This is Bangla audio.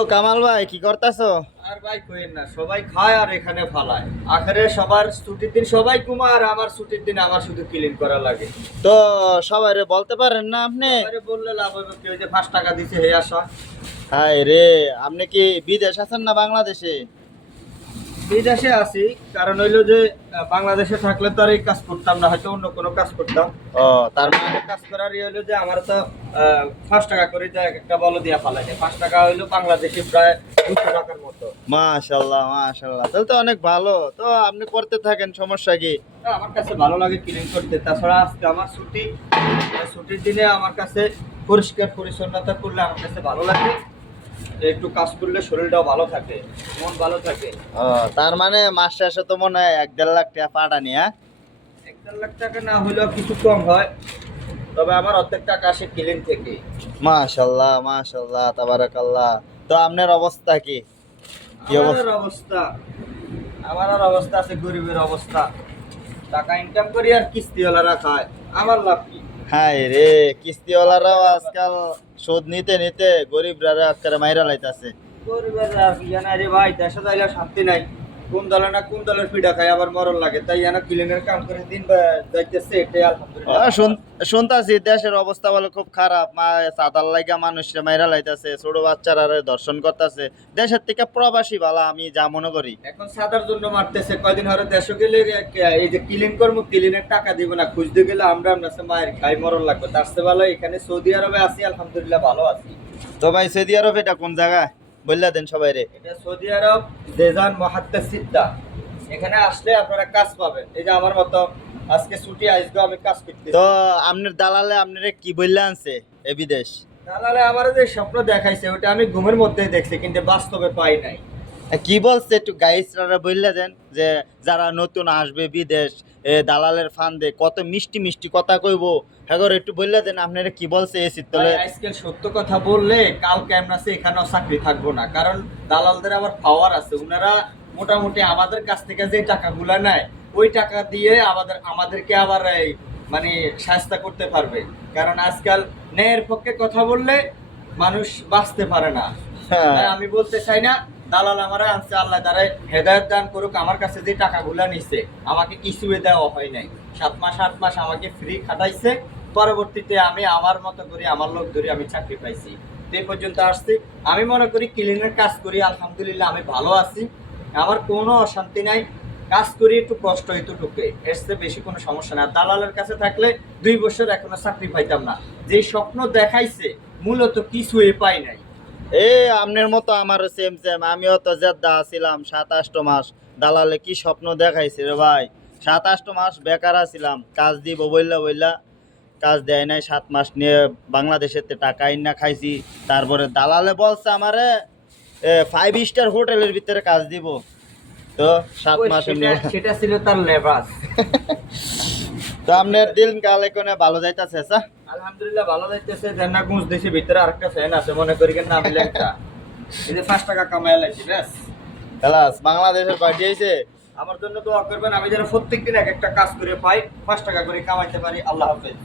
তো কামাল ভাই কি করতেছো? আর ভাই কইেন না, সবাই খায় আর এখানে ফালায়। আখেরে সবার ছুটির দিন সবাই ঘুমায়, আর আমার ছুটির দিন আমার শুধু ক্লিন করা লাগে। তো সবাই বলতে পারেন না আপনি? সবাই বললে লাভ হবে কি? ওই যে 5 টাকা দিছে হে আসা। হাই রে, আপনি কি বিদেশ আছেন না বাংলাদেশে? বিদেশে আছি, কারণ হইলো যে বাংলাদেশে থাকলে তো আর এই কাজ করতাম না, হয়তো অন্য কোনো কাজ করতাম। ও তার মানে মানে কাজ করার হইলো যে আমার তো 5 টাকা করে দেয়, একটা বলো দিয়া ফালাই দেয়। 5 টাকা হইলো বাংলাদেশি প্রায় 200 টাকার মতো। মাশাআল্লাহ মাশাআল্লাহ, তাহলে তো অনেক ভালো। তো আপনি করতে থাকেন, সমস্যা কি? আমার কাছে ভালো লাগে ক্লিন করতে। তাছাড়া আজকে আমার ছুটি, ছুটির দিনে আমার কাছে পরিষ্কার পরিচ্ছন্নতা করলে আমার কাছে ভালো লাগে। একটু কাজ করলে শরীরটাও ভালো থাকে, মন ভালো থাকে। ও তার মানে মাস শেষে তো মনে হয় 1-1.5 লাখ টাকা পাঠানি, হ্যাঁ? 1-1.5 লাখ টাকা না হলেও কিছু কম হয়, তবে আমার অর্ধেক টাকা আসে ক্লিন থেকে। মাশাআল্লাহ মাশাআল্লাহ তাবারাকাল্লাহ। তো আপনার অবস্থা কি? কি আমার অবস্থা? আর অবস্থা, আমার আর অবস্থা আছে গরিবের অবস্থা। টাকা ইনকাম করি আর কিস্তিওয়ালারা খায়, আমার লাভ কি? হাই রে, কিস্তিওয়ালারাও আজকাল সুদ নিতে নিতে গরিবরা আজকাল মাইরা লাইতাছে। গরিবের আর কি জানা রে ভাই, দেশে যাইলে শান্তি নাই। কোন দলে না কোন দলের পিঠা খায় আবার মরণ লাগে, তাই জানা ক্লিনের কাম করে দিন বা যাইতেছে, এটাই আলহামদুলিল্লাহ। শুনতাছি দেশের অবস্থা বলে খুব খারাপ, চাঁদার লাইগা মানুষরা মাইরা লাইতাছে, ছোট বাচ্চারা দর্শন করতেছে। দেশের থেকে প্রবাসী ভালা, আমি যা মনে করি। এখন সাদার জন্য মারতেছে। কয়দিন হরে দেশে গেলে এই যে ক্লিন করবো, ক্লিনের টাকা দিব না, খুঁজতে গেলে আমরা মায়ের খাই মরণ লাগবে। তার চেয়ে ভালো এখানে সৌদি আরবে আছি, আলহামদুলিল্লাহ ভালো আছি। তো ভাই সৌদি আরব এটা কোন জায়গা বললা দেন সবাই রে। এটা সৌদি আরব, জেজান মহাত্তা সিদ্ধা। এখানে আসলে আপনারা কাজ পাবেন। এই যে আমার মতো আজকে ছুটি, আজকে আমি কাজ করতে। তো আপনার দালালে আপনারে কি বললা আনছে এ বিদেশ? তাহলে আমার যে স্বপ্ন দেখাইছে ওটা আমি ঘুমের মধ্যেই দেখছি, কিন্তু বাস্তবে পাই নাই। কি বলছে একটু গাইসরা বললা দেন, যে যারা নতুন আসবে বিদেশ, দালালের ফান্দে কত মিষ্টি মিষ্টি কথা কইবো, হ্যাঁ একটু বললা দেন আপনারা কি বলছে এসির তলে। আজকে সত্য কথা বললে কালকে আমরা এখানেও চাকরি থাকবো না, কারণ দালালদের আবার পাওয়ার আছে। ওনারা মোটামুটি আমাদের কাছ থেকে যে টাকাগুলা নেয়, ওই টাকা দিয়ে আমাদেরকে আবার এই মানে শাস্তা করতে পারবে। কারণ আজকাল ন্যায়ের পক্ষে কথা বললে মানুষ বাঁচতে পারে না। হ্যাঁ। তাই আমি বলতে চাই না, দালাল আমারা আনছে, আল্লাহ দ্বারা হেদায়ত দান করুক। আমার কাছে যে টাকাগুলা নিছে আমাকে কিছুই দেওয়া হয় নাই। 7 মাস 8 মাস আমাকে ফ্রি খাটাইছে। পরবর্তীতে আমি আমার মতো করে আমার লোক ধরে আমি চাকরি পাইছি। এই পর্যন্ত আসছি। আমি মনে করি ক্লিনের কাজ করি, আলহামদুলিল্লাহ আমি ভালো আছি। আমার কোনো অশান্তি নাই। কাজ করি একটু কষ্ট এতটুকু, এর চেয়ে বেশি কোনো সমস্যা না। দালালের কাছে থাকলে 2 বছর এখনো চাকরি পাইতাম না। যে স্বপ্ন দেখাইছে মূলত কিছুই পাই নাই। এ আপনার মতো আমার সেম সেম, আমিও তো জেদ্দা ছিলাম 7-8 মাস। দালালে কি স্বপ্ন দেখাইছে রে ভাই। 7-8 মাস বেকার ছিলাম, কাজ দিব বইলা বইলা কাজ দেয় নাই। 7 মাস নিয়ে বাংলাদেশের টাকা আইনা খাইছি। তারপরে দালালে বলছে আমারে 5 স্টার হোটেলের ভিতরে কাজ দিব। তো 7 মাস এমনি সেটা ছিল তার লেবাস। তো আপনার দিন কালে কোনে ভালো যাইতাছে? আলহামদুলিল্লাহ ভালো যাইতেছে। জান্নাত গুঁজ দেশে ভিতরে আরেকটা ফ্যান আছে, মনে করি কেন না মিলে একটা। এই যে 5 টাকা কামাই লাইছি ব্যাস। খালাস বাংলাদেশের পার্টি হইছে। আমার জন্য দোয়া করবেন, আমি যেন প্রত্যেকদিন এক একটা কাজ করে পাই, 5 টাকা করে কামাইতে পারি। আল্লাহ হাফেজ।